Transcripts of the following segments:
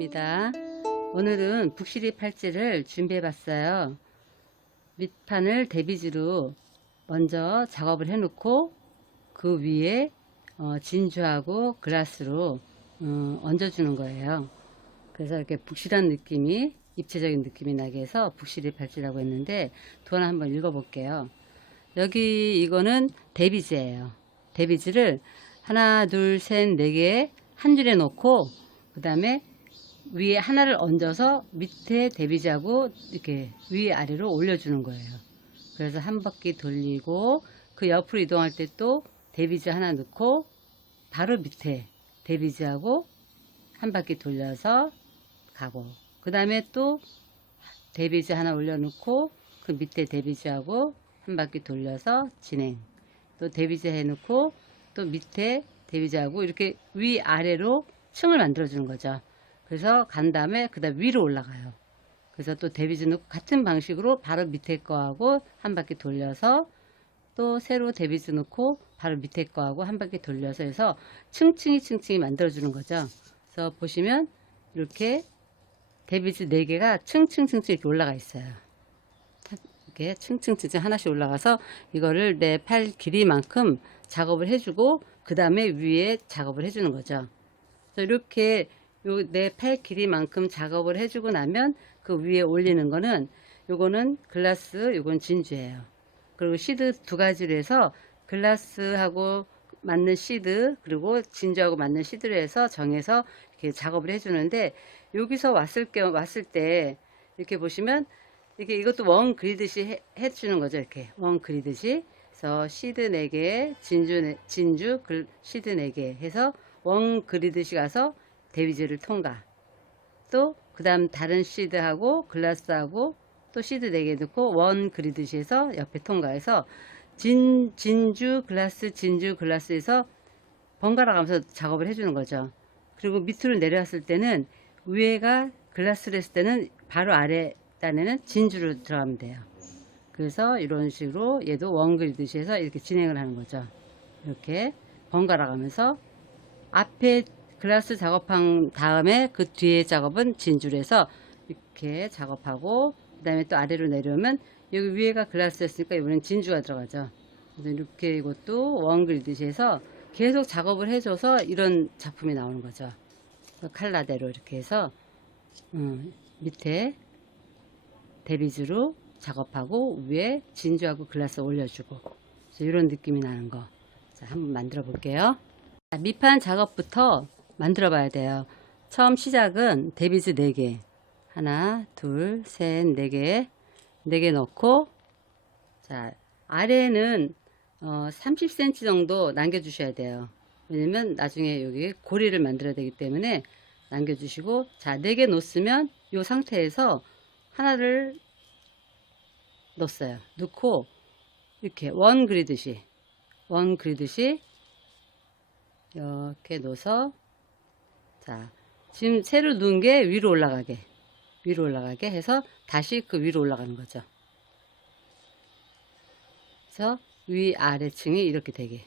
안녕하십니까. 오늘은 북시리 팔찌를 준비해 봤어요. 밑판을 데비지로 먼저 작업을 해 놓고 그 위에 진주하고 글라스로 얹어 주는 거예요. 그래서 이렇게 북실한 느낌이, 입체적인 느낌이 나게 해서 북시리 팔찌라고 했는데, 도안 한번 읽어 볼게요. 여기 이거는 데비지예요. 데비지를 하나 둘 셋 네 개 한 줄에 놓고, 그 다음에 위에 하나를 얹어서 밑에 데비지하고 이렇게 위아래로 올려주는 거예요. 그래서 한 바퀴 돌리고 그 옆으로 이동할 때 또 데비지 하나 넣고 바로 밑에 데비지하고 한 바퀴 돌려서 가고, 그 다음에 또 데비지 하나 올려놓고 그 밑에 데비지하고 한 바퀴 돌려서 진행, 또 데비지 해놓고 또 밑에 데비지하고 이렇게 위아래로 층을 만들어 주는 거죠. 그래서 간 다음에 그 다음 위로 올라가요. 그래서 또 데비지 넣고 같은 방식으로 바로 밑에 거하고 한 바퀴 돌려서 또 새로 데비지 넣고 바로 밑에 거하고 한 바퀴 돌려서 해서 층층이 만들어 주는 거죠. 그래서 보시면 이렇게 데비지 4개가 층층 이렇게 올라가 있어요. 이렇게 층층 하나씩 올라가서 이거를 내 팔 길이만큼 작업을 해주고 그 다음에 위에 작업을 해주는 거죠. 이렇게 내 팔 길이만큼 작업을 해주고 나면 그 위에 올리는 거는, 요거는 글라스, 요건 진주예요. 그리고 시드 2가지로 해서 글라스하고 맞는 시드, 그리고 진주하고 맞는 시드로 해서 정해서 이렇게 작업을 해주는데, 여기서 왔을 때 이렇게 보시면 이렇게 이것도 원 그리듯이 해주는 거죠. 이렇게 원 그리듯이. 그래서 시드 4개, 진주 시드 4개 해서 원 그리듯이 가서 데비지를 통과. 또 그 다음 다른 시드하고 글라스하고 또 시드 4개 넣고 원 그리듯이 해서 옆에 통과해서 진주 글라스에서 번갈아 가면서 작업을 해주는 거죠. 그리고 밑으로 내려왔을 때는 위에가 글라스를 했을 때는 바로 아래 단에는 진주로 들어가면 돼요. 그래서 이런 식으로 얘도 원 그리듯이 해서 이렇게 진행을 하는 거죠. 이렇게 번갈아 가면서 앞에 글라스 작업한 다음에 그 뒤에 작업은 진주로 해서 이렇게 작업하고, 그 다음에 또 아래로 내려오면 여기 위에가 글라스였으니까 이번엔 진주가 들어가죠. 그래서 이렇게 이것도 원 그리듯이 해서 계속 작업을 해줘서 이런 작품이 나오는 거죠. 칼라대로 이렇게 해서 밑에 데비지로 작업하고 위에 진주하고 글라스 올려주고, 이런 느낌이 나는 거. 자, 한번 만들어 볼게요. 밑판 작업부터 만들어 봐야 돼요. 처음 시작은 데비지 4개, 하나 둘 셋 4개 4개 넣고, 자 아래는 30cm 정도 남겨 주셔야 돼요. 왜냐면 나중에 여기 고리를 만들어야 되기 때문에 남겨 주시고, 자 4개 놓으면 이 상태에서 하나를 넣었어요. 넣고 이렇게 원 그리듯이 이렇게 넣어서, 자 지금 새로 넣은 게 위로 올라가게 해서 다시 그 위로 올라가는 거죠. 그래서 위아래층이 이렇게 되게,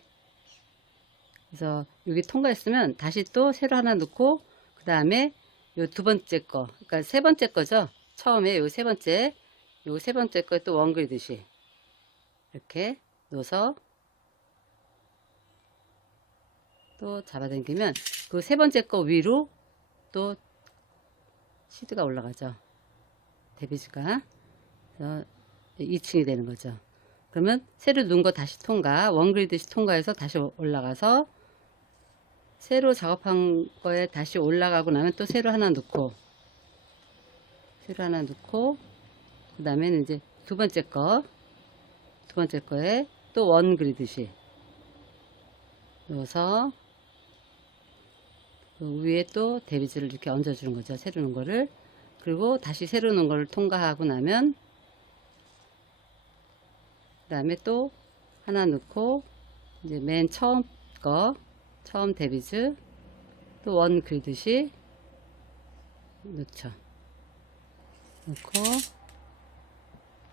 그래서 여기 통과했으면 다시 또 새로 하나 넣고, 그 다음에 요 2번째 거, 그러니까 3번째 거죠. 처음에 요 세 번째 거에 또 원 그리듯이 이렇게 넣어서 또 잡아당기면 그 3번째 거 위로 또 시드가 올라가죠. 데비지가. 그래서 2층이 되는 거죠. 그러면 새로 넣은 거 다시 통과, 원 그리듯이 통과해서 다시 올라가서 새로 작업한 거에 다시 올라가고 나면 또 새로 하나 넣고, 그 다음에는 이제 두 번째 거에 또 원 그리듯이 넣어서 그 위에 또 데비지를 이렇게 얹어 주는 거죠. 새로 넣은 거를. 그리고 다시 새로 넣은 거를 통과하고 나면 그 다음에 또 하나 넣고, 이제 맨 처음 데비지 또 원 그리듯이 넣고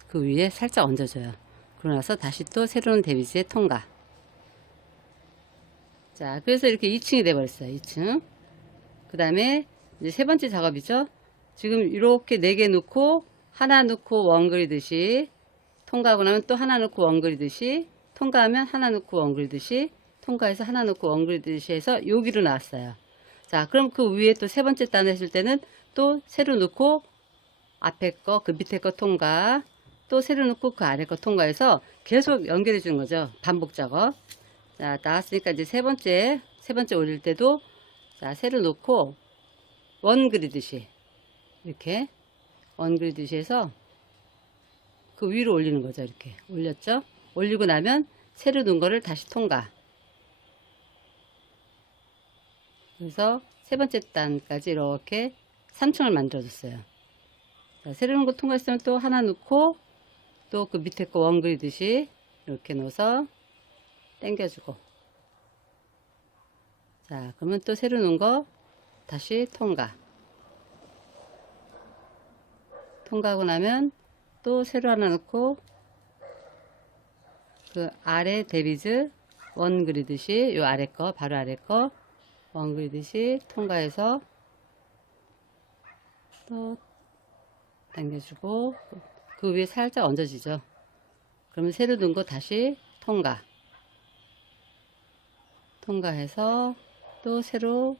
그 위에 살짝 얹어줘요. 그러고 나서 다시 또 새로운 데비지에 통과. 자, 그래서 이렇게 2층이 돼 버렸어요. 2층. 그 다음에 이제 세 번째 작업이죠. 지금 이렇게 4개 넣고 하나 넣고 원 그리듯이 통과하고 나면 또 하나 넣고 원 그리듯이 통과하면 하나 넣고 원 그리듯이 통과해서 하나 넣고 원 그리듯이 해서 여기로 나왔어요. 자, 그럼 그 위에 또 세 번째 단 했을 때는 또 세로 넣고 앞에 거, 그 밑에 거 통과, 또 세로 넣고 그 아래 거 통과해서 계속 연결해 주는 거죠. 반복 작업. 자, 나왔으니까 이제 세 번째 올릴 때도 자, 세로 넣고 원 그리듯이 이렇게 원 그리듯이 해서 그 위로 올리는 거죠. 이렇게 올렸죠. 올리고 나면 세로 넣은 거를 다시 통과. 그래서 세 번째 단까지 이렇게 3층을 만들어 줬어요. 자, 세로 넣은 거 통과했으면 또 하나 넣고 또 그 밑에 거 원 그리듯이 이렇게 넣어서 당겨주고, 자, 그러면 또 세로 넣은 거 다시 통과. 통과하고 나면 또 세로 하나 넣고 그 아래 데비즈 원 그리듯이 요 아래 거 바로 아래 거 원 그리듯이 통과해서 또 당겨주고 그 위에 살짝 얹어지죠. 그러면 세로 넣은 거 다시 통과해서 또 세로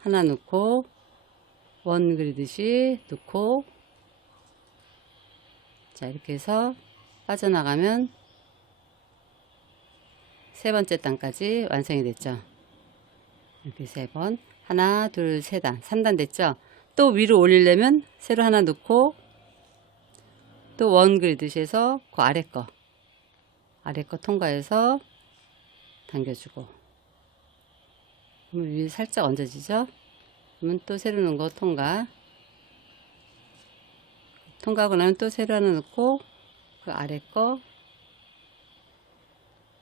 하나 넣고 원 그리듯이 넣고, 자, 이렇게 해서 빠져나가면 세 번째 단까지 완성이 됐죠. 이렇게 세 번, 하나, 둘, 세 단, 3단 됐죠. 또 위로 올리려면 세로 하나 넣고 또 원 그리듯이 해서 그 아래 거 통과해서 당겨주고, 그러면 위에 살짝 얹어지죠. 그러면 또 세로 넣은 거 통과하고 나면 또 세로 하나 넣고 그 아래 거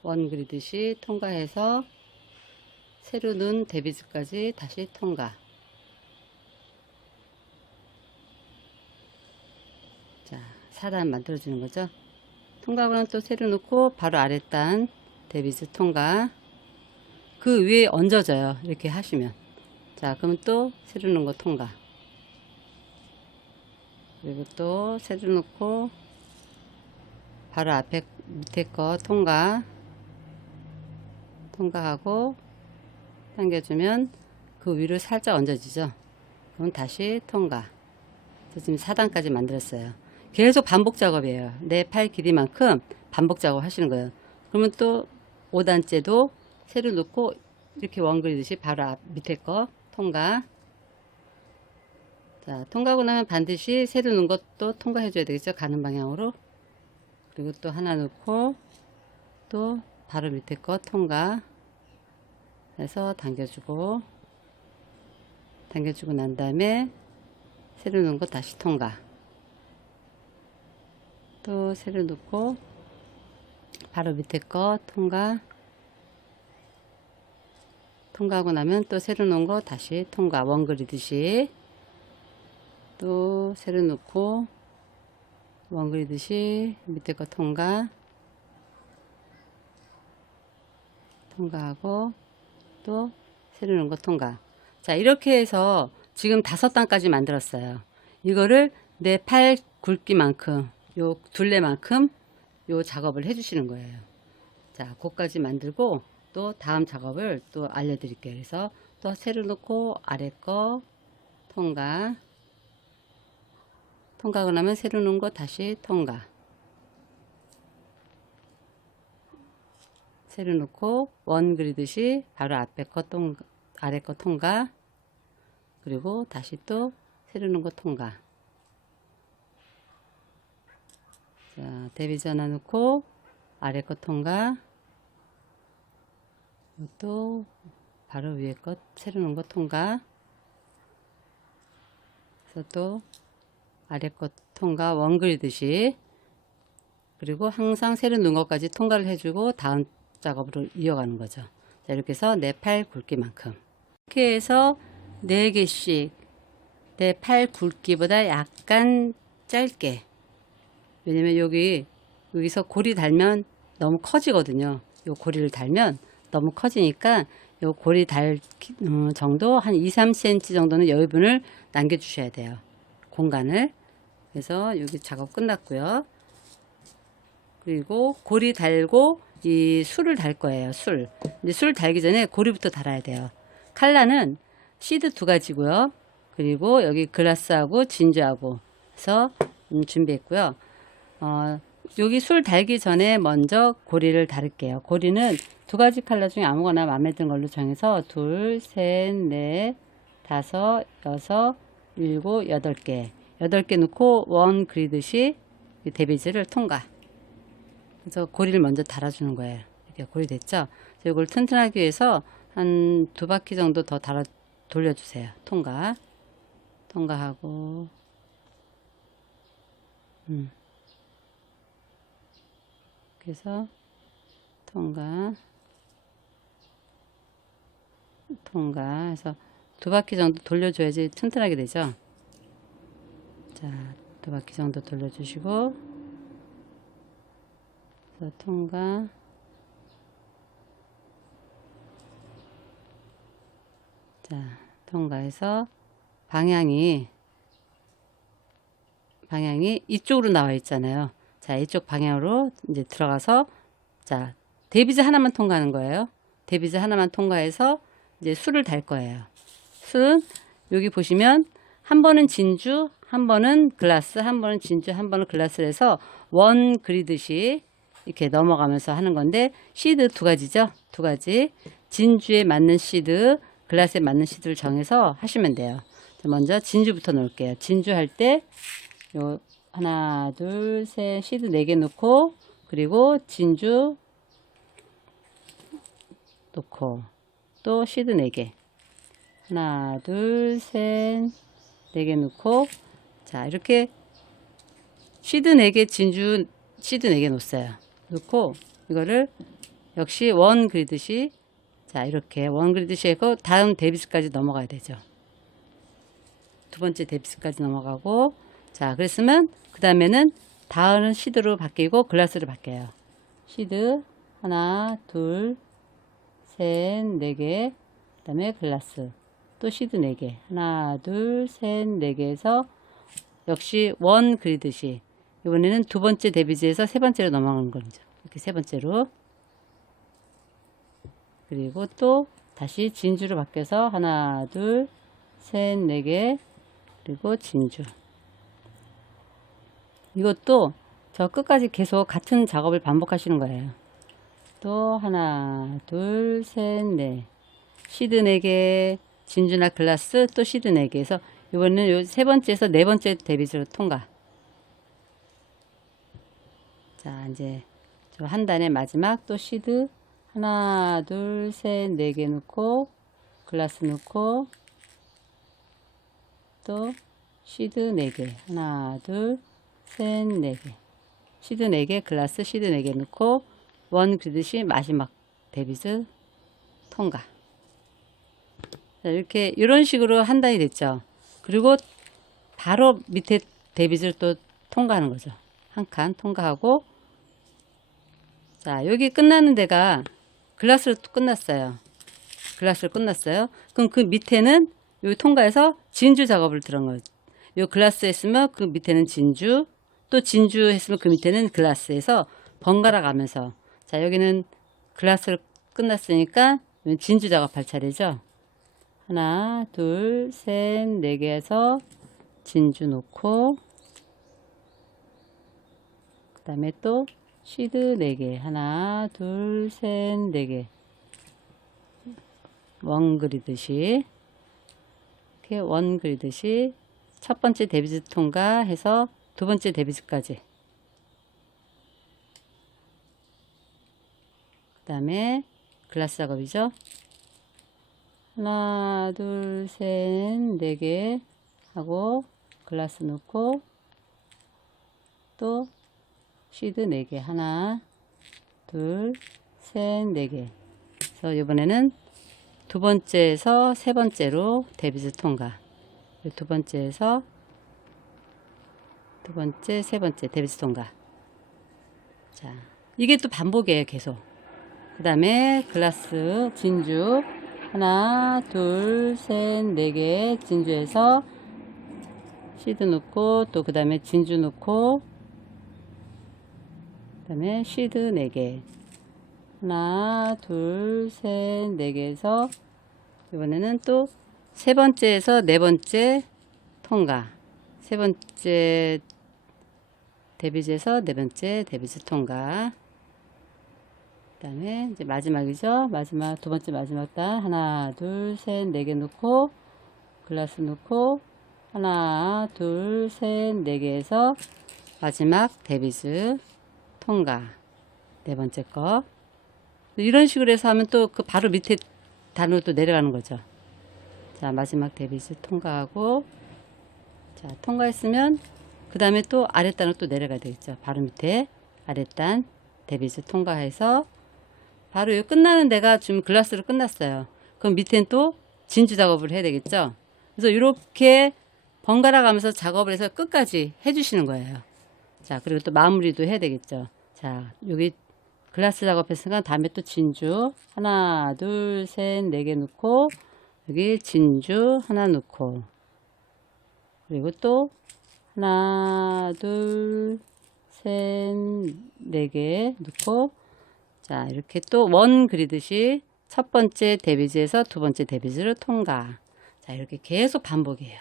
원 그리듯이 통과해서 세로 넣은 데비즈까지 다시 통과. 자, 4단 만들어주는 거죠. 통과하고 나면 또 세로 넣고 바로 아래 단 데비즈 통과. 그 위에 얹어져요. 이렇게 하시면. 자, 그러면 또 세로 넣은 거 통과. 그리고 또 세로 넣고 바로 앞에 밑에 거 통과하고 당겨주면 그 위로 살짝 얹어지죠. 그럼 다시 통과. 지금 4단까지 만들었어요. 계속 반복 작업이에요. 내 팔 길이만큼 반복 작업 하시는 거예요. 그러면 또 5단째도 세로 넣고 이렇게 원 그리듯이 바로 앞 밑에 거 통과. 자, 통과하고 나면 반드시 세로 넣은 것도 통과해 줘야 되겠죠. 가는 방향으로. 그리고 또 하나 넣고 또 바로 밑에 거 통과 해서 당겨주고 난 다음에 세로 넣은 거 다시 통과. 또 세로 넣고 바로 밑에 거 통과하고 나면 또 세로 넣은 거 다시 통과. 원 그리듯이 또 세로 넣고 원 그리듯이 밑에 거 통과하고 또 세로 넣은 거 통과. 자, 이렇게 해서 지금 5단까지 만들었어요. 이거를 내 팔 굵기만큼, 요 둘레만큼 요 작업을 해 주시는 거예요. 자, 그까지 만들고 또 다음 작업을 또 알려드릴게요. 그래서 또 세로 넣고 아래 거 통과하고 나면 세로 넣은 거 다시 통과. 세로 넣고 원 그리듯이 바로 앞에 거 아래 거 통과. 그리고 다시 또 세로 넣은 거 통과. 자, 데비즈 하나 넣고 아래 거 통과. 또 바로 위에 거 세로 넣은 거 통과. 그래서 또 아래 거 통과 원 그리듯이. 그리고 항상 세로 넣은 것까지 통과를 해주고 다음 작업으로 이어가는 거죠. 자, 이렇게 해서 내 팔 굵기만큼 이렇게 해서 4개씩 내 팔 굵기보다 약간 짧게, 왜냐면 여기서 고리 달면 너무 커지거든요. 요 고리를 달면 너무 커지니까 요 고리 달 정도 한 2, 3cm 정도는 여유분을 남겨 주셔야 돼요. 공간을. 그래서 여기 작업 끝났고요. 그리고 고리 달고 이 술을 달 거예요. 술. 이제 술 달기 전에 고리부터 달아야 돼요. 칼라는 시드 2가지고요. 그리고 여기 글라스하고 진주하고 해서 준비했고요. 여기 술 달기 전에 먼저 고리를 다룰게요. 고리는 2가지 칼라 중에 아무거나 마음에 드는 걸로 정해서 2, 3, 4, 5, 6, 7, 8개 8개 넣고 원 그리듯이 데비즈를 통과. 그래서 고리를 먼저 달아주는 거예요. 이렇게 고리 됐죠? 이걸 튼튼하기 위해서 한 2바퀴 정도 더 돌려주세요. 통과하고 그래서 통과해서 2바퀴 정도 돌려줘야지 튼튼하게 되죠. 자, 2바퀴 정도 돌려주시고 그래서 통과해서 방향이 이쪽으로 나와 있잖아요. 자, 이쪽 방향으로 이제 들어가서 자, 데비즈 하나만 통과하는 거예요. 데비즈 하나만 통과해서 이제 술을 달 거예요. 술은 여기 보시면 한 번은 진주, 한 번은 글라스, 한 번은 진주, 한 번은 글라스를 해서 원 그리듯이 이렇게 넘어가면서 하는 건데 시드 2가지죠. 2가지. 진주에 맞는 시드, 글라스에 맞는 시드를 정해서 하시면 돼요. 먼저 진주부터 놓을게요. 진주 할 때 요 하나, 둘, 셋, 시드 4개 놓고 그리고 진주 놓고 또 시드 4개 하나, 둘, 셋, 4개 놓고 자, 이렇게 시드 4개 진주 시드 4개 놓았어요. 놓고 이거를 역시 원 그리듯이 자, 이렇게 원 그리듯이 하고 다음 데비스까지 넘어가야 되죠. 2번째 데비스까지 넘어가고 자, 그랬으면 그 다음에는 다음은 시드로 바뀌고 글라스로 바뀌어요. 시드 하나, 둘, 셋, 4개 그 다음에 글라스 또 시드 4개 하나, 둘, 셋, 4개에서 역시 원 그리듯이 이번에는 2번째 데비즈에서 3번째로 넘어가는 거죠. 이렇게 3번째로 그리고 또 다시 진주로 바뀌어서 하나, 둘, 셋, 4개 그리고 진주. 이것도 저 끝까지 계속 같은 작업을 반복하시는 거예요. 또 하나, 둘, 셋, 넷. 시드 4개, 진주나 글라스, 또 시드 4개 해서 이번에는 요 3번째에서 4번째 데비즈로 통과. 자, 이제 저 한 단의 마지막 또 시드 하나, 둘, 셋, 4개 넣고 글라스 넣고 또 시드 4개 하나, 둘, 셋, 4개 시드 4개 글라스 시드 4개 넣고 원 그리듯이 마지막 데비즈 통과. 자, 이렇게 이런 식으로 한 단이 됐죠. 그리고 바로 밑에 데비즈를 또 통과하는 거죠. 한 칸 통과하고 자, 여기 끝나는 데가 글라스로 끝났어요. 글라스로 끝났어요. 그럼 그 밑에는 여기 통과해서 진주 작업을 들어간 거예요. 요 글라스 했으면 그 밑에는 진주, 또 진주 했으면 그 밑에는 글라스에서 번갈아 가면서 자, 여기는 글라스로 끝났으니까 진주 작업할 차례죠. 하나, 둘, 셋, 4개에서 진주 놓고 그 다음에 또 시드 4개 하나, 둘, 셋, 4개 원 그리듯이 이렇게 원 그리듯이 첫 번째 데비즈 통과해서 2번째 데비즈까지 그 다음에 글라스 작업이죠. 하나, 둘, 셋, 4개 하고 글라스 넣고 또 시드 4개 하나, 둘, 셋, 4개 그래서 이번에는 2번째에서 3번째로 데비즈 통과. 2번째에서 2번째, 3번째 데비즈 통과. 자, 이게 또 반복이에요, 계속. 그 다음에 글라스, 진주, 하나, 둘, 셋, 네 개 진주에서 시드 넣고, 또 그 다음에 진주 넣고, 그 다음에 시드 4개. 하나, 둘, 셋, 네 개에서 이번에는 또 세 번째에서 네 번째 통과. 세 번째 데뷔즈에서 네 번째 데뷔즈 통과. 그 다음에 이제 마지막이죠. 마지막, 두 번째 마지막 단. 하나, 둘, 셋, 네 개 넣고, 글라스 넣고, 하나, 둘, 셋, 네 개에서 마지막 데뷔즈 통과. 네 번째 거. 이런 식으로 해서 하면 또 그 바로 밑에 단으로 또 내려가는 거죠. 자, 마지막 데뷔즈 통과하고, 자, 통과했으면, 그 다음에 또 아랫단으로 또 내려가야 되겠죠. 바로 밑에 아랫단 데뷔즈 통과해서, 바로 이 끝나는 데가 지금 글라스로 끝났어요. 그럼 밑엔 또 진주 작업을 해야 되겠죠. 그래서 이렇게 번갈아 가면서 작업을 해서 끝까지 해주시는 거예요. 자, 그리고 또 마무리도 해야 되겠죠. 자, 여기 글라스 작업했으니까 다음에 또 진주 하나, 둘, 셋, 네 개 넣고, 여기 진주 하나 넣고, 그리고 또 하나, 둘, 셋, 네 개 넣고, 자, 이렇게 또 원 그리듯이 첫 번째 데뷔즈에서 두 번째 데뷔즈를 통과. 자, 이렇게 계속 반복이에요.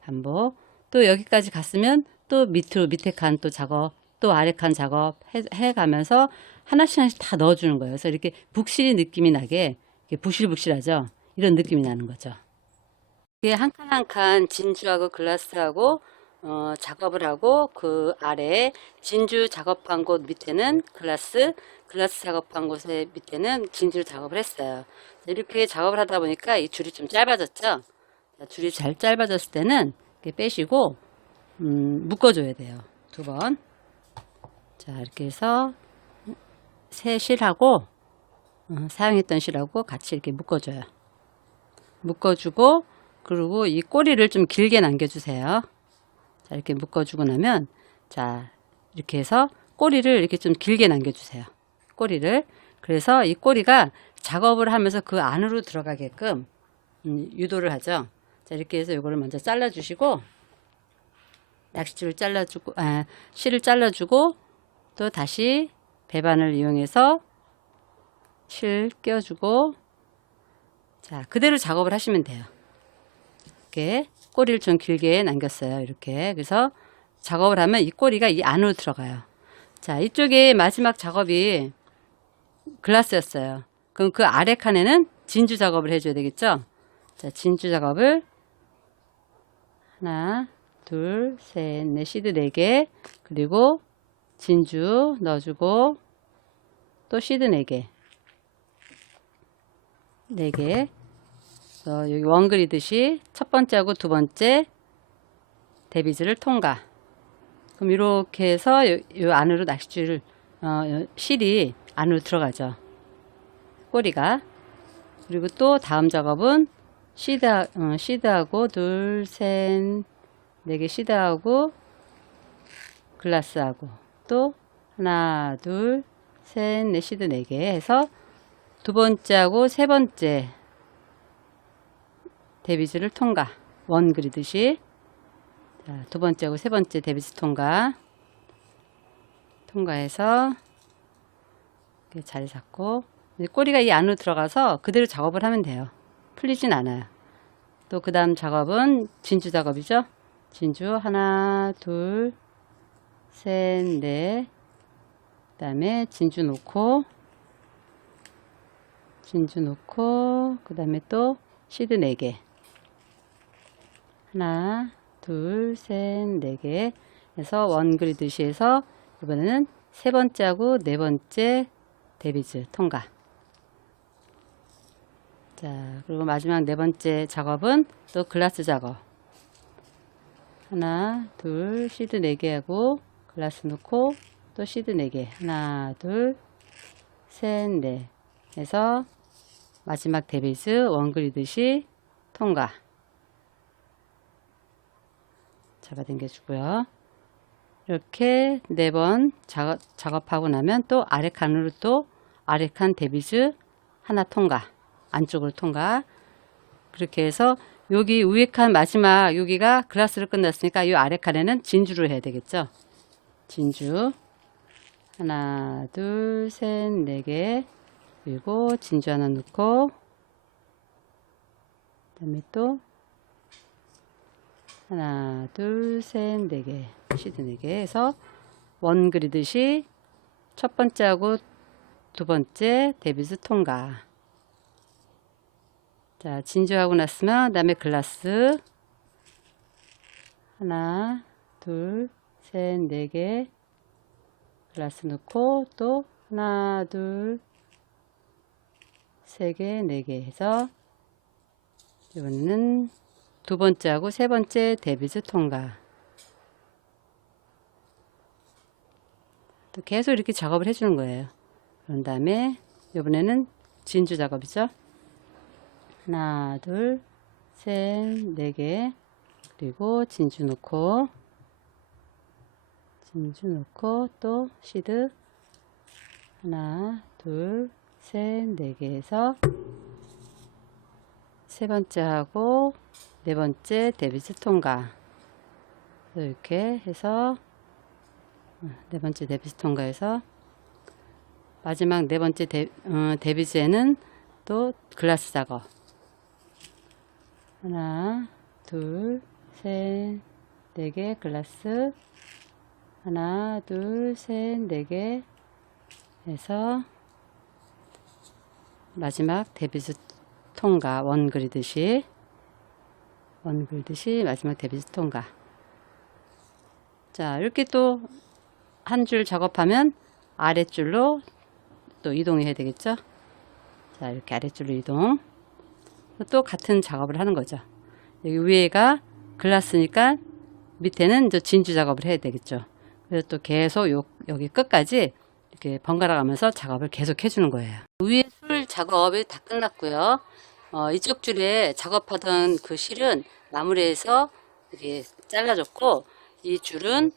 반복. 또 여기까지 갔으면 또 밑으로 밑에 칸 또 작업, 또 아래 칸 작업 해가면서 하나씩 다 넣어주는 거예요. 그래서 이렇게 북실이 느낌이 나게, 이렇게 부실부실하죠. 이런 느낌이 나는 거죠. 이게 한 칸 한 칸 진주하고 글라스하고 작업을 하고, 그 아래에 진주 작업한 곳 밑에는 글라스 작업한 곳의 밑에는 진주를 작업을 했어요. 이렇게 작업을 하다 보니까 이 줄이 좀 짧아졌죠. 줄이 잘 짧아졌을 때는 이렇게 빼시고 묶어줘야 돼요. 두 번. 자, 이렇게 해서 새 실하고 사용했던 실하고 같이 이렇게 묶어줘요. 묶어주고, 그리고 이 꼬리를 좀 길게 남겨주세요. 자, 이렇게 묶어주고 나면, 자, 이렇게 해서 꼬리를 이렇게 좀 길게 남겨주세요. 꼬리를. 그래서 이 꼬리가 작업을 하면서 그 안으로 들어가게끔 유도를 하죠. 자, 이렇게 해서 이거를 먼저 잘라주시고, 낚싯줄을 잘라주고, 실을 잘라주고, 또 다시 배반을 이용해서 실 껴주고, 자, 그대로 작업을 하시면 돼요. 이렇게 꼬리를 좀 길게 남겼어요. 이렇게. 그래서 작업을 하면 이 꼬리가 이 안으로 들어가요. 자, 이쪽에 마지막 작업이 글라스였어요. 그럼 그 아래 칸에는 진주 작업을 해줘야 되겠죠? 자, 진주 작업을 하나, 둘, 셋, 넷, 시드 4개, 그리고 진주 넣어주고, 또 시드 4개. 4개. 여기 원 그리듯이 첫 번째하고 두 번째 데뷔즈를 통과. 그럼 이렇게 해서 요 안으로 낚싯줄을 실이 안으로 들어가죠. 꼬리가. 그리고 또 다음 작업은 시드하고 둘, 셋, 4개 시드하고 글라스하고 또 하나, 둘, 셋, 넷, 시드 4개 해서 두 번째하고 세 번째 데뷔즈를 통과. 원 그리듯이. 자, 두 번째하고 세 번째 데뷔즈 통과해서 이렇게 자리 잡고, 꼬리가 이 안으로 들어가서 그대로 작업을 하면 돼요. 풀리진 않아요. 또 그 다음 작업은 진주 작업이죠. 진주 하나, 둘, 셋, 넷. 그 다음에 진주 놓고, 그 다음에 또 시드 4개. 하나, 둘, 셋, 4개 해서 원 그리듯이 해서 이번에는 세 번째하고 네 번째 데뷔즈 통과. 자, 그리고 마지막 네 번째 작업은 또 글라스 작업. 하나, 둘, 시드 4개 하고 글라스 넣고 또 시드 4개. 하나, 둘, 셋, 넷 해서 마지막 데뷔즈 원 그리듯이 통과. 잡아당겨 주고요. 이렇게 4번 작업하고 나면 또 아래 칸으로 또 아래 칸 데뷔즈 하나 통과. 안쪽으로 통과. 그렇게 해서 여기 위에 칸 마지막 여기가 글라스로 끝났으니까 이 아래 칸에는 진주로 해야 되겠죠. 진주 하나 둘 셋 네 개, 그리고 진주 하나 넣고 그다음에 또 하나 둘 셋 네 개, 시드 4개 해서 원 그리듯이 첫 번째하고 두 번째 데비즈 통과. 자, 진주하고 났으면 그다음에 글라스 하나 둘 셋 네 개, 글라스 넣고 또 하나 둘 세 개 네 개 해서 이번에는 두 번째하고 세 번째 데비즈 통과. 또 계속 이렇게 작업을 해주는 거예요. 그런 다음에 이번에는 진주 작업이죠. 하나 둘 셋 네 개, 그리고 진주 넣고 또 시드 하나 둘 셋 네 개 해서 세 번째하고 네 번째 데비즈 통과. 이렇게 해서 네 번째 데비즈 통과해서 마지막 네 번째 데비즈에는 또 글라스 작업 하나 둘 셋 네 개, 글라스 하나 둘 셋 네 개 해서 마지막 데비즈 통과. 원 그리듯이 마지막 데비즈 통과. 자, 이렇게 또 한 줄 작업하면 아랫줄로 또 이동해야 되겠죠. 자, 이렇게 아랫줄로 이동. 또 같은 작업을 하는 거죠. 여기 위에가 글라스니까 밑에는 이제 진주 작업을 해야 되겠죠. 그래서 또 계속 여기 끝까지 이렇게 번갈아 가면서 작업을 계속 해주는 거예요. 위에 술 작업이 다 끝났고요. 이쪽 줄에 작업하던 그 실은 마무리해서 이렇게 잘라줬고, 이 줄은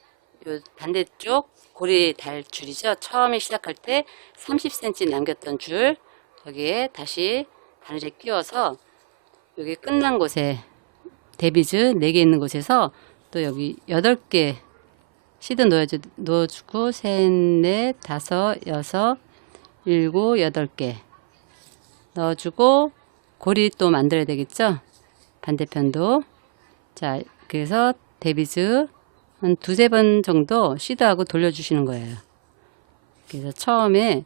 요 반대쪽 고리 달 줄이죠. 처음에 시작할 때 30cm 남겼던 줄, 거기에 다시 바늘에 끼워서 여기 끝난 곳에 데비즈 4개 있는 곳에서 또 여기 8개 시드 넣어주고 셋, 넷, 다섯, 여섯, 일곱, 8개 넣어주고 고리 또 만들어야 되겠죠. 반대편도. 자, 그래서 데비즈 한 두세 번 정도 시드하고 돌려주시는 거예요. 그래서 처음에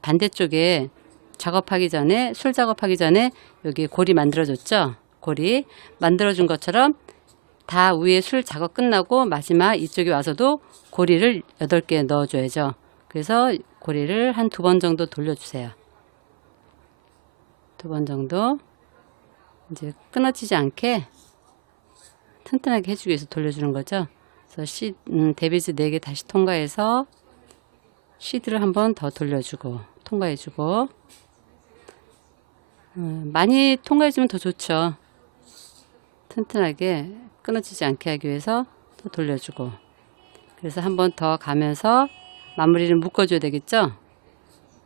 반대쪽에 작업하기 전에, 술 작업하기 전에 여기 고리 만들어줬죠. 고리 만들어준 것처럼 다 위에 술 작업 끝나고 마지막 이쪽에 와서도 고리를 8개 넣어줘야죠. 그래서 고리를 한 2번 정도 돌려주세요. 2번 정도 이제 끊어지지 않게 튼튼하게 해주기 위해서 돌려주는 거죠. 그래서 데비즈 4개 다시 통과해서 시드를 한 번 더 돌려주고 통과해주고, 많이 통과해주면 더 좋죠. 튼튼하게 끊어지지 않게 하기 위해서 또 돌려주고, 그래서 한 번 더 가면서 마무리를 묶어줘야 되겠죠.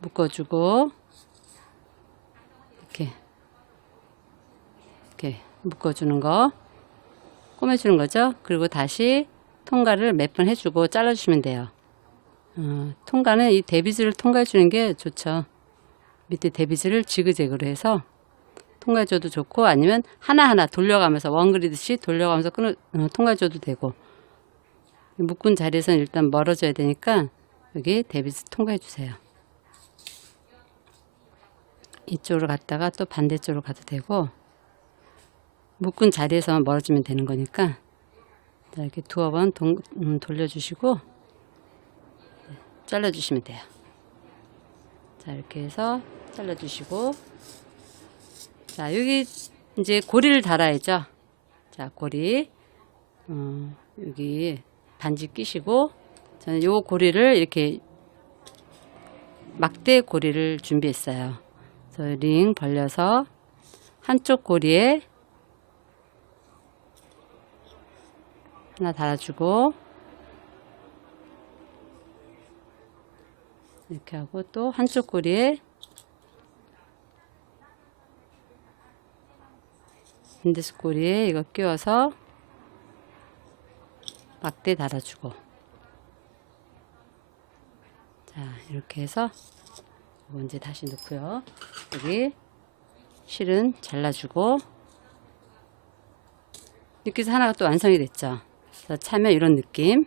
묶어주고 이렇게 묶어주는 거, 꼬매주는 거죠. 그리고 다시 통과를 몇 번 해주고 잘라주시면 돼요. 통과는 이 데비즈를 통과해주는 게 좋죠. 밑에 데비즈를 지그재그로 해서 통과해줘도 좋고, 아니면 하나하나 돌려가면서 원 그리듯이 돌려가면서 통과해줘도 되고, 묶은 자리에서는 일단 멀어져야 되니까 여기 데비즈 통과해주세요. 이쪽으로 갔다가 또 반대쪽으로 가도 되고, 묶은 자리에서만 멀어지면 되는 거니까. 자, 이렇게 2번 돌려주시고 잘라주시면 돼요. 자, 이렇게 해서 잘라주시고, 자, 여기 이제 고리를 달아야죠. 자, 고리 여기 반지 끼시고, 저는 요 고리를 이렇게 막대 고리를 준비했어요. 그래서 링 벌려서 한쪽 고리에 하나 달아주고, 이렇게 하고 또 한쪽 고리에 인디스코리에 이거 끼워서 막대 달아주고, 자 이렇게 해서 이거 이제 다시 넣고요. 여기 실은 잘라주고, 이렇게 해서 하나가 또 완성이 됐죠. 그래서 차면 이런 느낌,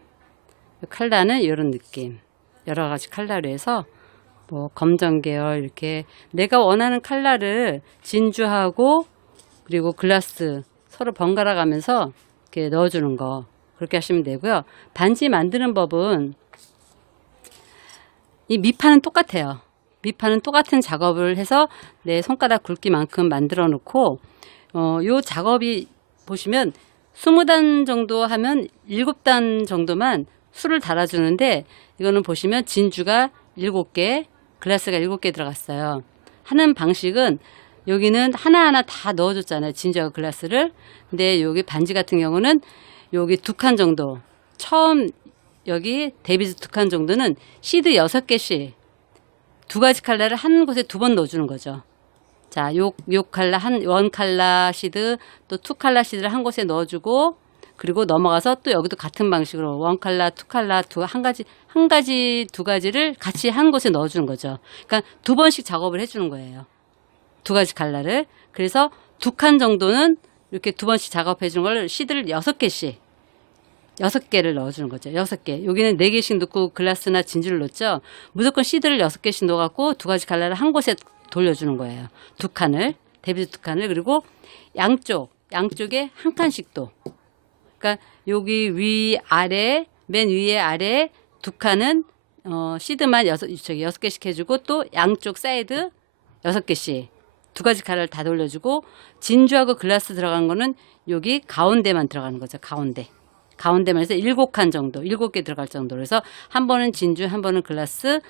칼라는 이런 느낌, 여러 가지 칼라로 해서 뭐 검정 계열, 이렇게 내가 원하는 칼라를 진주하고 그리고 글라스 서로 번갈아 가면서 이렇게 넣어주는 거, 그렇게 하시면 되고요. 반지 만드는 법은 이 밑판은 똑같아요. 밑판은 똑같은 작업을 해서 내 손가락 굵기만큼 만들어 놓고, 요 작업이 보시면 20단 정도 하면 7단 정도만 술을 달아주는데, 이거는 보시면 진주가 7개, 글라스가 7개 들어갔어요. 하는 방식은 여기는 하나하나 다 넣어줬잖아요. 진주하고 글라스를. 근데 여기 반지 같은 경우는 여기 2칸 정도, 처음 여기 데비즈 2칸 정도는 시드 6개씩 2가지 칼라를 한 곳에 2번 넣어주는 거죠. 자, 요 칼라, 원 칼라 시드, 또 2칼라 시드를 한 곳에 넣어주고, 그리고 넘어가서 또 여기도 같은 방식으로 원 칼라, 2칼라, 한 가지, 2가지를 같이 한 곳에 넣어주는 거죠. 그러니까 2번씩 작업을 해주는 거예요. 2가지 칼라를. 그래서 2칸 정도는 이렇게 2번씩 작업해 주는 걸 시드를 6개씩, 6개를 넣어주는 거죠. 6개. 여기는 4개씩 넣고 글라스나 진주를 넣었죠. 무조건 시드를 6개씩 넣어갖고 2가지 칼라를 한 곳에 돌려주는 거예요. 2칸을, 데비즈 2칸을, 그리고 양쪽에 한 칸씩 또. 그러니까 여기 위, 아래, 맨 위에 아래 2칸은 시드만 6개씩 해주고, 또 양쪽 사이드 6개씩 2가지 칼라를 다 돌려주고, 진주하고 글라스 들어간 거는 여기 가운데만 들어가는 거죠. 가운데만 해서 7칸 정도, 7개 들어갈 정도로 해서 한 번은 진주, 한 번은 글라스,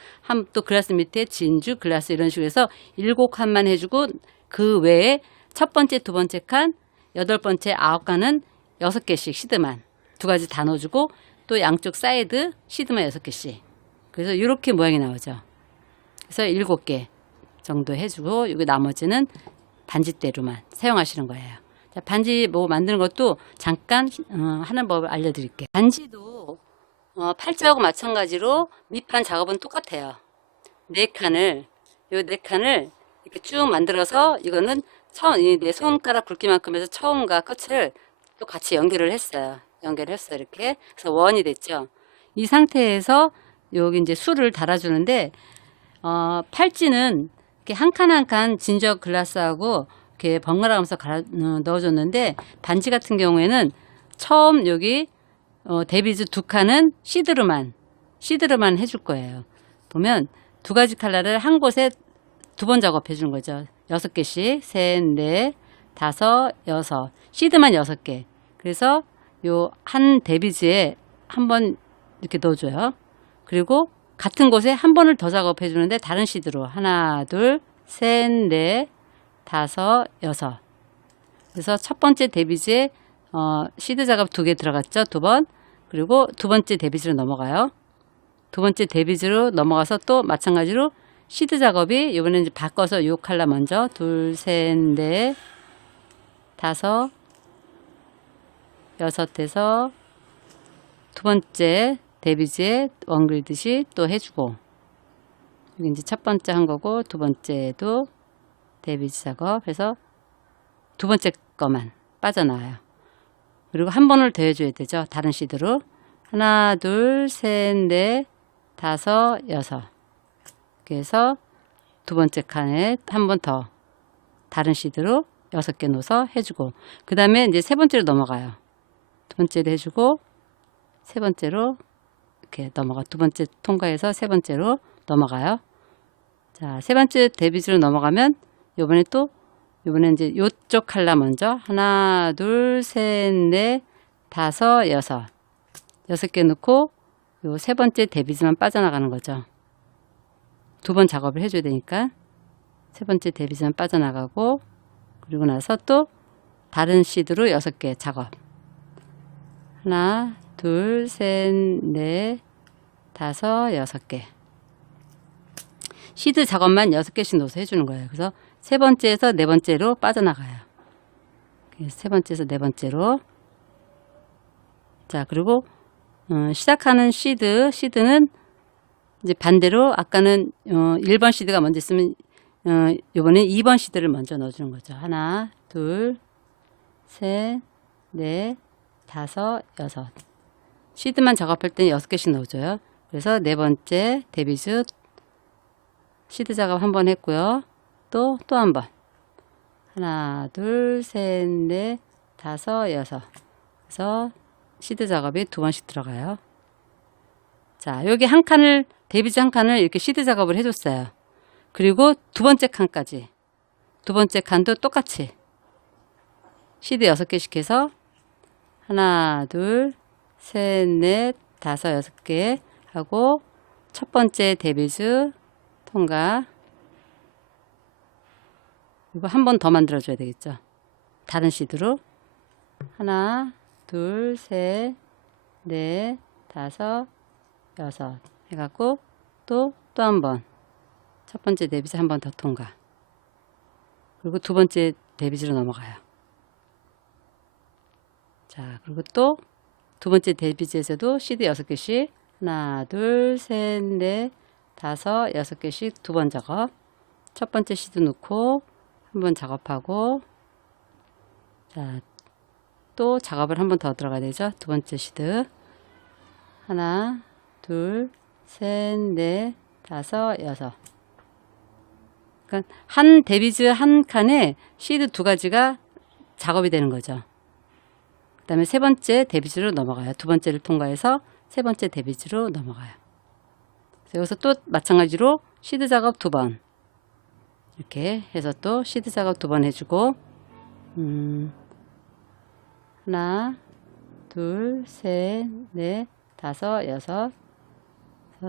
또 글라스 밑에 진주, 글라스 이런 식으로 해서 7칸만 해주고, 그 외에 첫 번째, 두 번째 칸, 8번째, 9칸은 6개씩 시드만 2가지 다 넣어주고, 또 양쪽 사이드 시드만 6개씩. 그래서 이렇게 모양이 나오죠. 그래서 7개 정도 해주고, 여기 나머지는 반지대로만 사용하시는 거예요. 자, 반지 뭐 만드는 것도 잠깐 하는 법을 알려드릴게요. 반지도 팔찌하고 마찬가지로 밑판 작업은 똑같아요. 요 4칸을 이렇게 쭉 만들어서, 이거는 내 손가락 굵기만큼 해서 처음과 끝을 또 같이 연결했어요. 이렇게. 그래서 원이 됐죠. 이 상태에서 여기 이제 술을 달아주는데, 팔찌는 이렇게 한 칸 한 칸 진저 글라스하고 이렇게 번갈아 가면서 넣어줬는데, 반지 같은 경우에는 처음 여기 데비즈 2칸은 시드로만 해줄 거예요. 보면 2가지 칼라를 한 곳에 2번 작업해 주는 거죠. 6개씩, 3, 4, 5, 6, 시드만 6개. 그래서 요 한 데비즈에 한 번 이렇게 넣어줘요. 그리고 같은 곳에 한 번을 더 작업해 주는데, 다른 시드로 하나, 둘, 셋, 넷, 5, 6. 그래서 첫 번째 데비즈에 시드 작업 2개 들어갔죠. 2번. 그리고 2번째 데비즈로 넘어가요. 2번째 데비즈로 넘어가서 또 마찬가지로 시드 작업이, 이번에는 이제 바꿔서 요 칼라 먼저 둘, 셋, 넷, 5, 6에서 2번째 데비즈에 원 그리듯이 또 해주고, 여기 이제 첫 번째 한 거고, 2번째도 데비즈 작업해서 2번째 거만 빠져나와요. 그리고 한 번을 더 해줘야 되죠. 다른 시드로. 하나, 둘, 셋, 넷, 5, 6. 그래서 2번째 칸에 한 번 더 다른 시드로 6개 넣어서 해주고, 그 다음에 이제 3번째로 넘어가요. 2번째로 해주고, 3번째로 이렇게 넘어가. 2번째 통과해서 3번째로 넘어가요. 자, 3번째 데비즈로 넘어가면, 요번에 이제 요쪽 칼라 먼저 하나, 둘, 셋, 넷, 5, 6. 6개 넣고, 요 3번째 데비즈만 빠져나가는 거죠. 2번 작업을 해줘야 되니까 3번째 데비즈만 빠져나가고, 그리고 나서 또 다른 시드로 6개 작업. 하나, 둘, 셋, 넷, 5, 6개. 시드 작업만 6개씩 넣어서 해주는 거예요. 그래서 3번째에서 4번째로 빠져나가요. 세 번째에서 네 번째로. 자, 그리고 시작하는 시드는 이제 반대로 아까는 1번 시드가 먼저 있으면 요번에 2번 시드를 먼저 넣어주는 거죠. 하나, 둘, 셋, 넷, 다섯, 여섯. 시드만 작업할 때는 6개씩 넣어줘요. 그래서 네 번째 데뷔즈 시드 작업 한 번 했고요. 또 한 번. 하나, 둘, 셋, 넷, 다섯, 여섯. 그래서 시드 작업이 2번씩 들어가요. 자, 여기 한 칸을, 데뷔즈 한 칸을 이렇게 시드 작업을 해줬어요. 그리고 두 번째 칸까지. 두 번째 칸도 똑같이 시드 6개씩 해서 하나, 둘, 셋, 넷, 다섯, 6개 하고 첫 번째 데뷔즈 통과. 이거 한 번 더 만들어줘야 되겠죠. 다른 시드로 하나, 둘, 셋, 넷, 다섯, 여섯 해갖고 또 한 번 첫 번째 데뷔즈 한 번 더 통과. 그리고 두 번째 데뷔즈로 넘어가요. 자, 그리고 또 두 번째 데뷔즈에서도 시드 6개씩 하나, 둘, 셋, 넷, 다섯, 6개씩 두 번 작업. 첫 번째 시드 넣고 한 번 작업하고, 자, 또 작업을 한 번 더 들어가야 되죠. 두 번째 시드 하나, 둘, 셋, 넷, 다섯, 여섯. 그러니까 한 데뷔즈 한 칸에 시드 2가지가 작업이 되는 거죠. 그 다음에 세 번째 데뷔즈로 넘어가요. 두 번째를 통과해서 세 번째 데뷔즈로 넘어가요. 여기서 또 마찬가지로 시드 작업 2번 이렇게 해서 또 시드 작업 2번 해주고, 하나, 둘, 셋, 넷, 다섯, 여섯.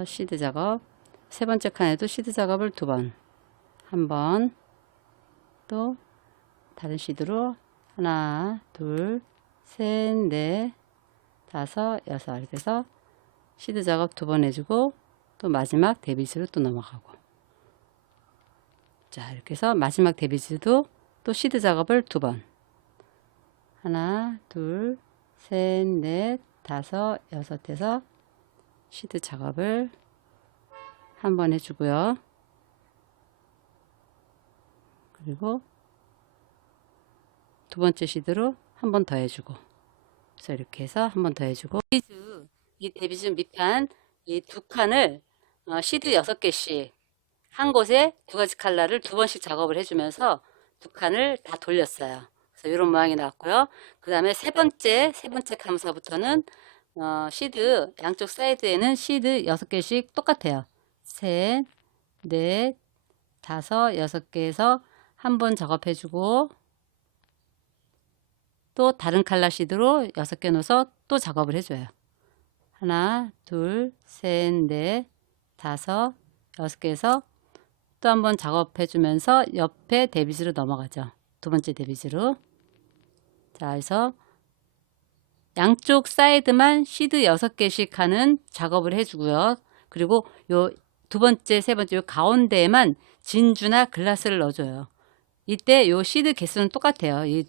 시드 작업. 세 번째 칸에도 시드 작업을 2번. 한 번. 또 다른 시드로 하나, 둘, 셋, 넷, 다섯, 여섯. 이렇게 해서 시드 작업 2번 해주고 또 마지막 데뷔즈로 또 넘어가고. 자, 이렇게 해서 마지막 데뷔즈도 또 시드 작업을 2번. 하나, 둘, 셋, 넷, 다섯, 여섯 해서 시드 작업을 한 번 해주고요. 그리고 두 번째 시드로 한 번 더 해주고, 그래서 이렇게 해서 한 번 더 해주고, 이 데뷔즈 밑판 이 두 칸을 시드 6개씩 한 곳에 2가지 컬러를 2번씩 작업을 해주면서 두 칸을 다 돌렸어요. 그래서 이런 모양이 나왔고요. 그 다음에 세 번째 칸서부터는 시드 양쪽 사이드에는 시드 6개씩 똑같아요. 셋, 넷, 다섯, 6개에서 한 번 작업해주고 또 다른 컬러 시드로 6개 넣어서 또 작업을 해줘요. 하나, 둘, 셋, 넷, 다섯, 6개에서 또 한 번 작업해주면서 옆에 데뷔즈로 넘어가죠. 두 번째 데뷔즈로. 자, 그래서 양쪽 사이드만 시드 6개씩 하는 작업을 해주고요. 그리고 요 두 번째, 세 번째 요 가운데에만 진주나 글라스를 넣어줘요. 이때 요 시드 개수는 똑같아요. 이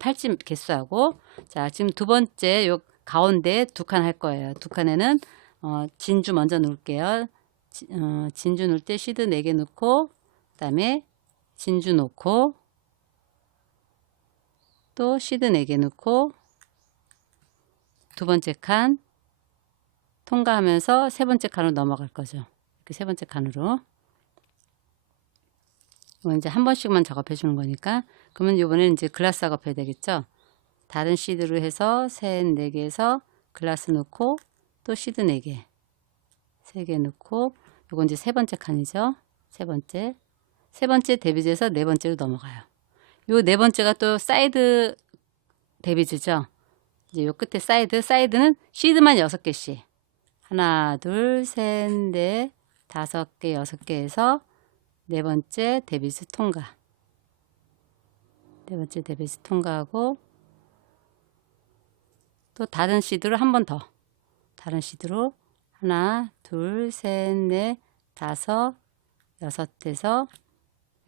팔찌 개수하고. 자, 지금 두 번째 요 가운데 2칸 할 거예요. 2칸에는 진주 먼저 넣을게요. 진주 넣을 때 시드 4개 넣고, 그 다음에 진주 넣고, 또 시드 4개 넣고, 두 번째 칸 통과하면서 세 번째 칸으로 넘어갈 거죠. 이렇게 세 번째 칸으로. 이거 이제 한 번씩만 작업해 주는 거니까. 그러면 이번에는 이제 글라스 작업해야 되겠죠. 다른 시드로 해서 셋, 4개에서 글라스 넣고, 또 시드 4개, 3개 넣고, 이건 이제 세 번째 칸이죠. 세 번째 데뷔즈에서 네 번째로 넘어가요. 요 네 번째가 또 사이드 데뷔즈죠. 이제 요 끝에 사이드는 시드만 6개씩. 하나, 둘, 셋, 넷, 5개, 6개에서 네 번째 데뷔즈 통과. 네 번째 데뷔즈 통과하고, 또 다른 시드로 한 번 더. 다른 시드로 하나, 둘, 셋, 넷, 다섯, 6에서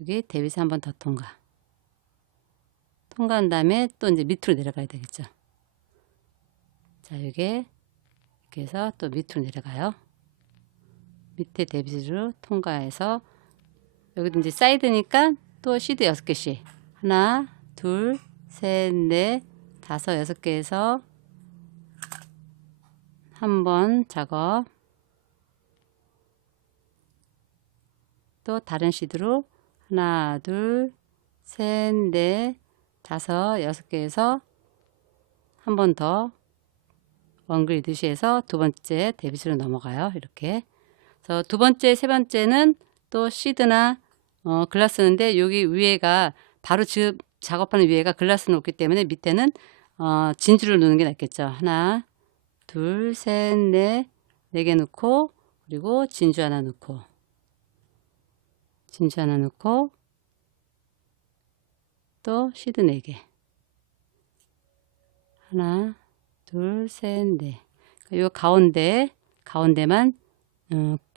여기 데뷔즈 한 번 더 통과. 통과한 다음에 또 이제 밑으로 내려가야 되겠죠. 자, 이게 이렇게 해서 또 밑으로 내려가요. 밑에 데빗으로 통과해서 여기도 이제 사이드니까 또 시드 6개씩 하나, 둘, 셋, 넷, 다섯, 6개에서 한번 작업, 또 다른 시드로 하나, 둘, 셋, 넷, 다섯, 6개에서 한 번 더 원그리듯이 해서 두 번째 데빗으로 넘어가요. 이렇게. 그래서 두 번째, 세 번째는 또 시드나 글라스인데 여기 위에가 바로 지금 작업하는 위에가 글라스는 없기 때문에 밑에는 진주를 넣는 게 낫겠죠. 하나, 둘, 셋, 넷, 4개 넣고 그리고 진주 하나 넣고 진주 하나 넣고 또 시드 4개 하나, 둘, 셋, 넷. 요 가운데만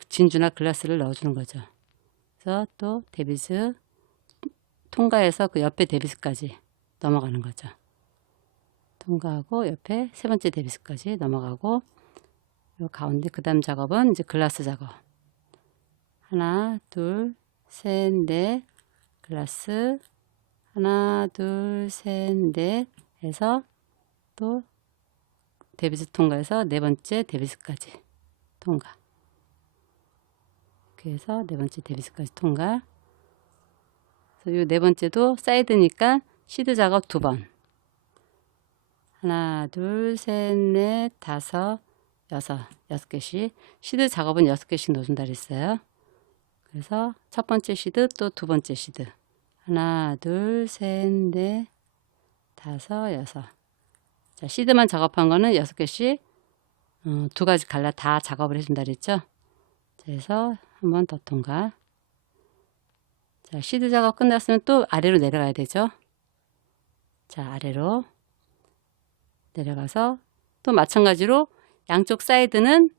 진주나 글라스를 넣어주는 거죠. 그래서 또 데빗을 통과해서 그 옆에 데빗까지 넘어가는 거죠. 통과하고 옆에 세 번째 데빗까지 넘어가고 요 가운데 그 다음 작업은 이제 글라스 작업. 하나, 둘, 셋, 넷, 글라스 하나, 둘, 셋, 넷 해서 또 데빗을 통과해서 네 번째 데빗까지 통과. 이렇게 해서 네 번째 데빗까지 통과. 그래서 이 네 번째도 사이드니까 시드 작업 2번. 하나, 둘, 셋, 넷, 다섯, 6개씩. 시드 작업은 6개씩 넣어준다 그랬어요. 그래서 첫 번째 시드 또 두 번째 시드. 하나, 둘, 셋, 넷, 다섯, 6. 자, 시드만 작업한 거는 6개씩 두 가지 갈라 다 작업을 해준다 그랬죠. 그래서 한 번 더 통과. 자, 시드 작업 끝났으면 또 아래로 내려가야 되죠. 자, 아래로 내려가서 또 마찬가지로 양쪽 사이드는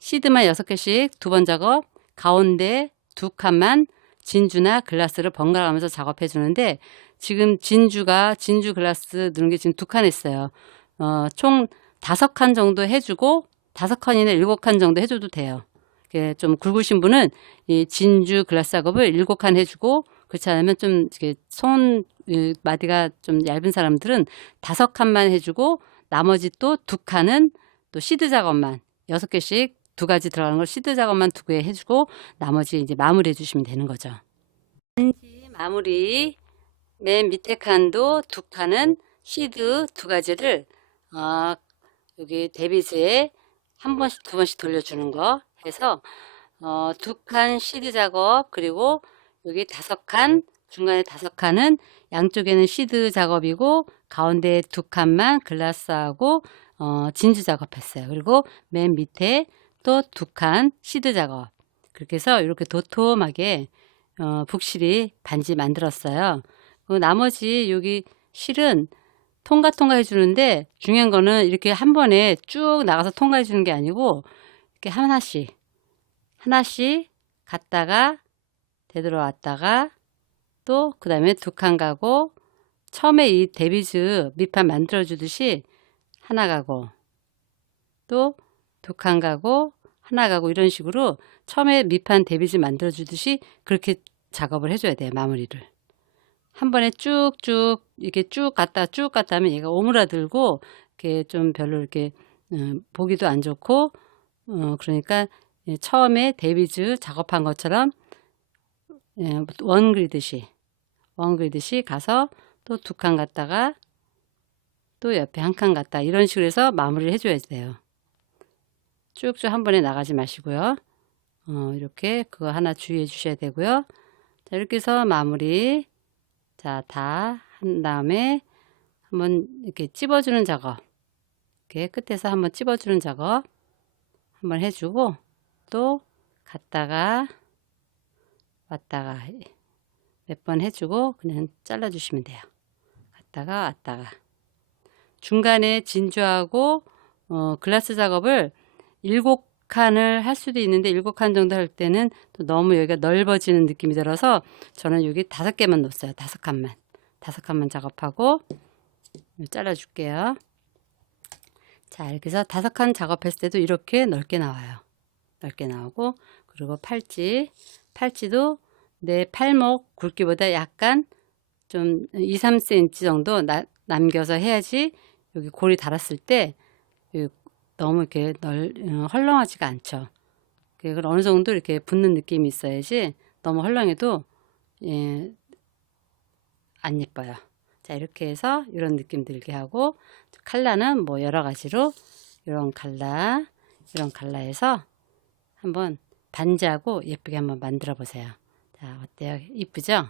시드만 6개씩 두 번 작업, 가운데 두 칸만 진주나 글라스를 번갈아 가면서 작업해 주는데 지금 진주 글라스 넣는 게 지금 2칸 했어요. 총 5칸 정도 해주고 5칸이나 7칸 정도 해줘도 돼요. 좀 굵으신 분은 이 진주 글라스 작업을 7칸 해주고 그렇지 않으면 좀 손 마디가 좀 얇은 사람들은 5칸만 해주고 나머지 또 2칸은 또 시드 작업만 6개씩 두 가지 들어가는 걸 시드 작업만 2개 해주고 나머지 이제 마무리 해주시면 되는 거죠. 마무리 맨 밑에 칸도 2칸은 시드 2가지를 여기 데빗에 한 번씩 두 번씩 돌려주는 거 해서 2칸 시드 작업 그리고 여기 5칸 중간에 5칸은 양쪽에는 시드 작업이고 가운데 2칸만 글라스하고 진주 작업했어요. 그리고 맨 밑에 또 2칸 시드 작업. 그렇게 해서 이렇게 도톰하게 북실이 반지 만들었어요. 나머지 여기 실은 통과 해주는데 중요한 거는 이렇게 한 번에 쭉 나가서 통과해 주는 게 아니고 이렇게 하나씩 갔다가 되돌아왔다가 또 그 다음에 2칸 가고 처음에 이 데비즈 밑판 만들어 주듯이 하나 가고 또 2칸 가고 하나 가고 이런 식으로 처음에 밑판 데비즈 만들어 주듯이 그렇게 작업을 해줘야 돼요. 마무리를 한 번에 쭉쭉 이렇게 쭉 갔다 하면 얘가 오므라들고 이렇게 좀 별로 이렇게 보기도 안 좋고 그러니까 처음에 데비즈 작업한 것처럼 원 그리듯이 가서 또 2칸 갔다가 또 옆에 한 칸 갔다 이런 식으로 해서 마무리를 해줘야 돼요. 쭉쭉 한 번에 나가지 마시고요. 이렇게 그거 하나 주의해 주셔야 되고요. 자, 이렇게 해서 마무리 자, 다 한 다음에 한번 이렇게 찝어주는 작업 이렇게 끝에서 한번 찝어주는 작업 한번 해주고 또 갔다가 왔다가 몇 번 해주고 그냥 잘라주시면 돼요. 갔다가 왔다가 중간에 진주하고 글라스 작업을 7칸을 할 수도 있는데 7칸 정도 할 때는 또 너무 여기가 넓어지는 느낌이 들어서 저는 여기 5개만 놓았어요. 5칸만 5 칸만 작업하고 잘라 줄게요. 자, 이렇게 해서 5 칸 작업했을 때도 이렇게 넓게 나와요. 넓게 나오고, 그리고 팔찌도 내 팔목 굵기보다 약간 좀 2, 3cm 정도 남겨서 해야지 여기 골이 달았을 때 너무 이렇게 헐렁하지가 않죠. 그걸 어느 정도 이렇게 붙는 느낌이 있어야지 너무 헐렁해도 안 예뻐요. 자, 이렇게 해서 이런 느낌 들게 하고, 컬러는 뭐 여러 가지로 이런 컬러에서 한번 반지하고 예쁘게 한번 만들어 보세요. 자, 어때요? 이쁘죠?